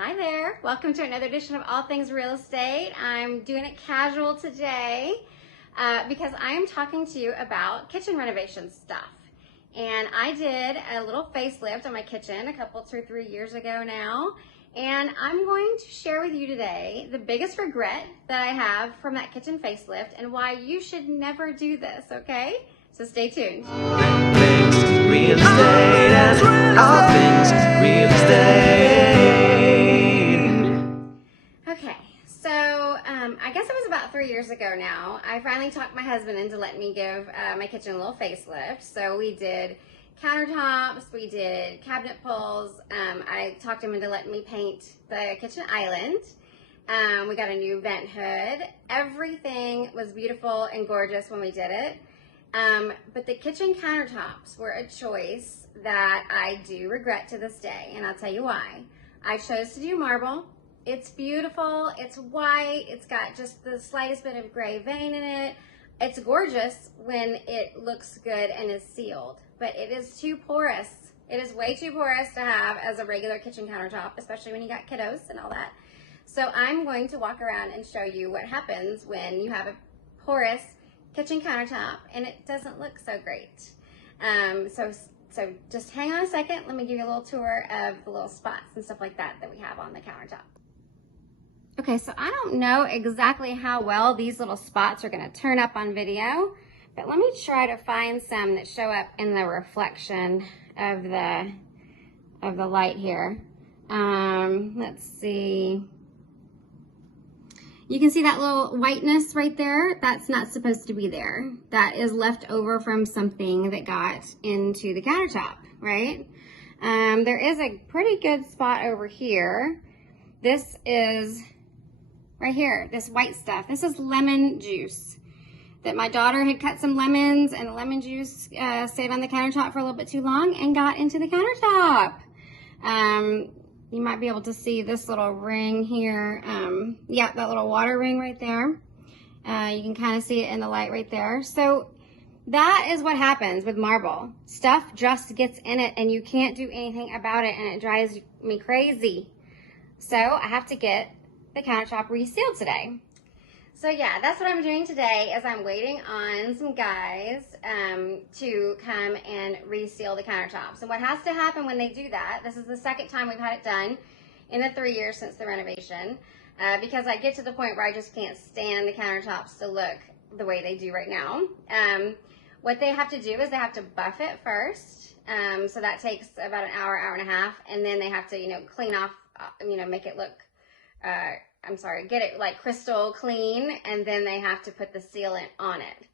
Hi there, welcome to another edition of All Things Real Estate. I'm doing it casual today because I'm talking to you about kitchen renovation stuff. And I did a little facelift on my kitchen a couple, 2 or 3 years ago now. And I'm going to share with you today the biggest regret that I have from that kitchen facelift and why you should never do this, okay? So stay tuned. Real estate and all things real estate. Okay, so I guess it was about 3 years ago now. I finally talked my husband into letting me give my kitchen a little facelift. So we did countertops, we did cabinet pulls. I talked him into letting me paint the kitchen island. We got a new vent hood. Everything was beautiful and gorgeous when we did it. But the kitchen countertops were a choice that I do regret to this day, and I'll tell you why. I chose to do marble. It's beautiful, it's white, it's got just the slightest bit of gray vein in it. It's gorgeous when it looks good and is sealed, but it is too porous. It is way too porous to have as a regular kitchen countertop, especially when you got kiddos and all that. So I'm going to walk around and show you what happens when you have a porous kitchen countertop and it doesn't look so great. So just hang on a second. Let me give you a little tour of the little spots and stuff like that we have on the countertop. Okay, so I don't know exactly how well these little spots are going to turn up on video, but let me try to find some that show up in the reflection of the light here. Let's see. You can see that little whiteness right there. That's not supposed to be there. That is left over from something that got into the countertop, right? There is a pretty good spot over here. This is right here, this white stuff. This is lemon juice that my daughter had cut some lemons, and the lemon juice stayed on the countertop for a little bit too long and got into the countertop. You might be able to see this little ring here. Yeah, that little water ring right there. You can kind of see it in the light right there. So that is what happens with marble. Stuff just gets in it and you can't do anything about it, and it drives me crazy. So I have to get the countertop resealed today. So yeah, that's what I'm doing today, is I'm waiting on some guys to come and reseal the countertops. And what has to happen when they do that, this is the second time we've had it done in the 3 years since the renovation, because I get to the point where I just can't stand the countertops to look the way they do right now. What they have to do is they have to buff it first. So that takes about an hour, hour and a half, and then they have to, clean off, make it look, get it like crystal clean, and then they have to put the sealant on it.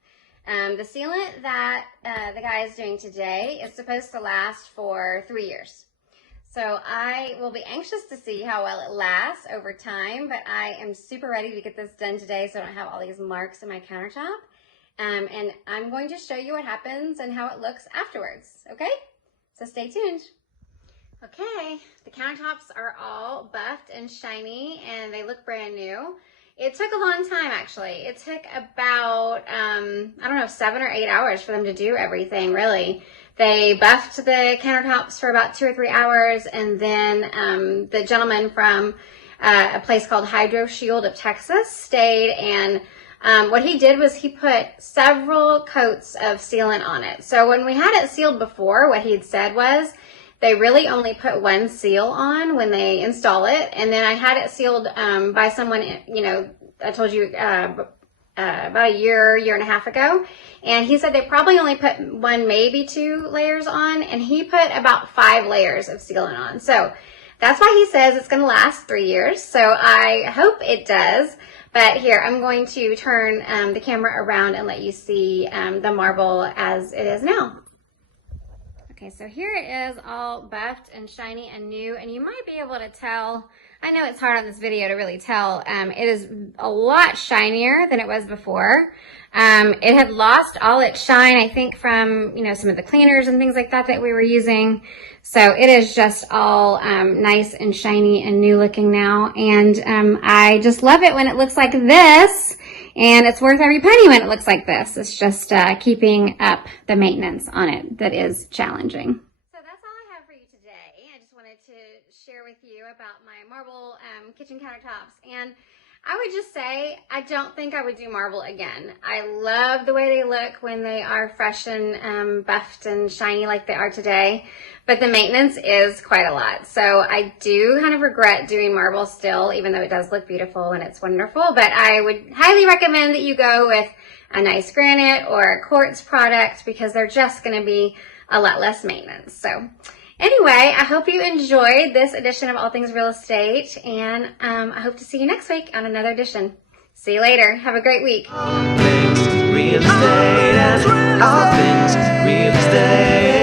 The sealant that the guy is doing today is supposed to last for 3 years. So I will be anxious to see how well it lasts over time, but I am super ready to get this done today so I don't have all these marks in my countertop. And I'm going to show you what happens and how it looks afterwards, okay? So stay tuned. Okay, the countertops are all buffed and shiny and they look brand new. It took a long time, actually. It took about, 7 or 8 hours for them to do everything, really. They buffed the countertops for about 2 or 3 hours, and then the gentleman from a place called Hydro Shield of Texas stayed, and what he did was he put several coats of sealant on it. So when we had it sealed before, what he had said was, they really only put one seal on when they install it. And then I had it sealed by someone, I told you about a year and a half ago. And he said they probably only put 1, maybe 2 layers on. And he put about 5 layers of sealant on. So that's why he says it's going to last 3 years. So I hope it does. But here, I'm going to turn the camera around and let you see the marble as it is now. Okay, so here it is all buffed and shiny and new, and you might be able to tell, I know it's hard on this video to really tell, it is a lot shinier than it was before. It had lost all its shine, I think, from, some of the cleaners and things like that we were using. So it is just all nice and shiny and new looking now, and I just love it when it looks like this. And it's worth every penny when it looks like this. It's just keeping up the maintenance on it that is challenging. So that's all I have for you today. I just wanted to share with with you about my marble kitchen countertops, and I would just say I don't think I would do marble again. I love the way they look when they are fresh and buffed and shiny like they are today, but the maintenance is quite a lot. So I do kind of regret doing marble still, even though it does look beautiful and it's wonderful, but I would highly recommend that you go with a nice granite or a quartz product because they're just going to be a lot less maintenance. So anyway, I hope you enjoyed this edition of All Things Real Estate, and I hope to see you next week on another edition. See you later. Have a great week. All things real estate and all things real estate.